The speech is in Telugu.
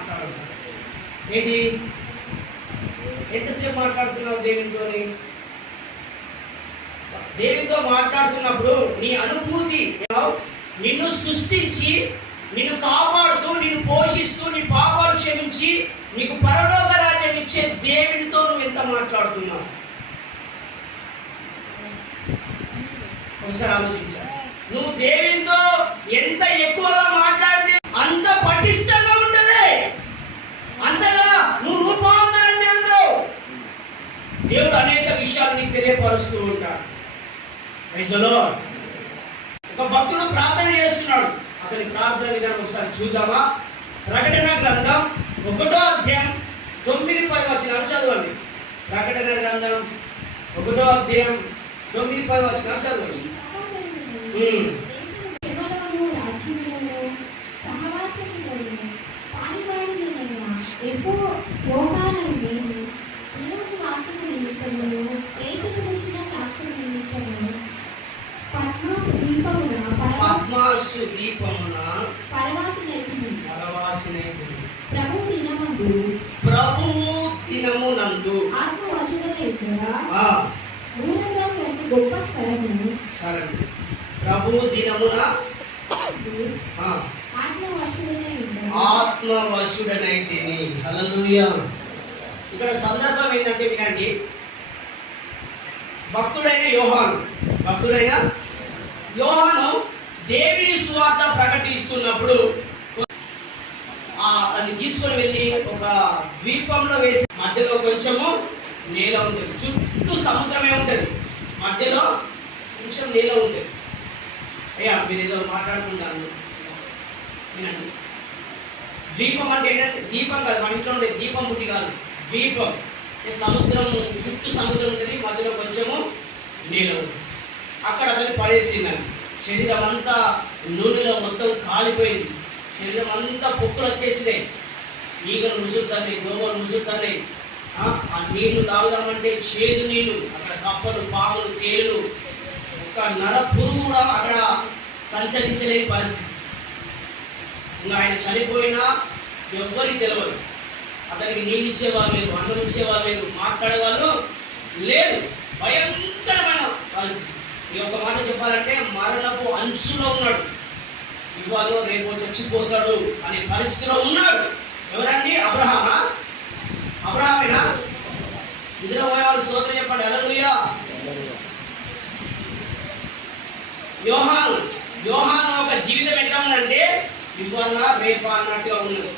మాట్లాడుతున్నాడు. ఏంటి, ఎంతసేపు మాట్లాడుతున్నావు దేవునితో? దేవునితో మాట్లాడుతున్నప్పుడు నీ అనుభూతి, నిన్ను సృష్టించి నిన్ను కాపాడుతూ నిన్ను పోషిస్తూ నీ పాపాలు క్షమించి నీకు పరలోక రాజ్యం ఇచ్చే దేవునితో నువ్వు ఎంత మాట్లాడుతున్నావు? ఒకసారి ఆలోచించా. నువ్వు దేవునితో ఎంత ఎక్కువగా మాట్లాడితే అంత పటిష్టంగా ఉంటుంది, అంతగా నువ్వు రూపాంతరం చెందావు. దేవుడు అనేక విషయాలు నీకు తెలియపరుస్తూ ఉంటాడు. ఒక భక్తుడు ప్రార్థన చేస్తున్నాడు. అతని ప్రార్థన విధానం ఒకసారి చూద్దామా? ప్రకటన గ్రంథం 1వ అధ్యాయం 9-10 వచనాలు చదవండి. ప్రకటన గ్రంథం 1వ అధ్యాయం 9-10 వచనాలు చదవండి. పద్మాసు దీపమున పరవాసినైతిని ప్రభువు దినమునందు గొప్ప స్థలము ప్రభువు దినమున ఆత్మవశుడనైతిని. హల్లెలూయా. ఇక్కడ సందర్భం ఏంటంటే వినండి. భక్తుడైన యోహాను దేవుని సువార్త ప్రకటిస్తున్నప్పుడు అది తీసుకొని వెళ్ళి ఒక ద్వీపంలో వేసి మధ్యలో కొంచెము నేల ఉంటుంది, చుట్టూ సముద్రమే ఉంటుంది, మధ్యలో కొంచెం నేల ఉంటుంది. అయ్యా మీరు ఏదో మాట్లాడుకుంటాను వినండి. ద్వీపం అంటే ఏంటంటే దీపం కాదు, మన ఇంట్లో ఉండే దీపం బుద్ధి కాదు, ద్వీపం. సముద్రం చుట్టూ సముద్రం ఉంటుంది, మధ్యలో కొంచెము నేల ఉంటుంది. అక్కడ అతను పడేసిందని శరీరం అంతా నూనెలో మొత్తం కాలిపోయింది, శరీరం అంతా పొక్కులు వచ్చేసినాయి, ఈగలు ముసురుతాయి, దోమలు ముసురుతాయి. ఆ నీళ్లు తాగుదామంటే చేదు నీళ్లు, అక్కడ కప్పలు పాములు తేళ్లు, ఒక్క నర పురుగు కూడా అక్కడ సంచరించలేని పరిస్థితి. ఇంకా ఆయన చనిపోయినా ఎవ్వరికి తెలియదు, అతనికి నీళ్ళు ఇచ్చేవాళ్ళు లేరు, అన్నం ఇచ్చేవాళ్ళు లేరు, మాట్లాడేవాళ్ళు లేరు. భయంకరమైన పరిస్థితి. ఈ ఒక్క మాట చెప్పాలంటే మరణపు అంచులో ఉన్నాడు, ఇవాళ రేపు చచ్చిపోతాడు అనే పరిస్థితిలో ఉన్నాడు. ఎవరండి? అబ్రహామేనా? నిద్ర పోయే వాళ్ళు స్తోత్రం చెప్పండి. హల్లెలూయా. యోహాను ఒక జీవితం ఎట్లా ఉందంటే ఇవాళ రేపా అన్నట్టుగా ఉన్నది.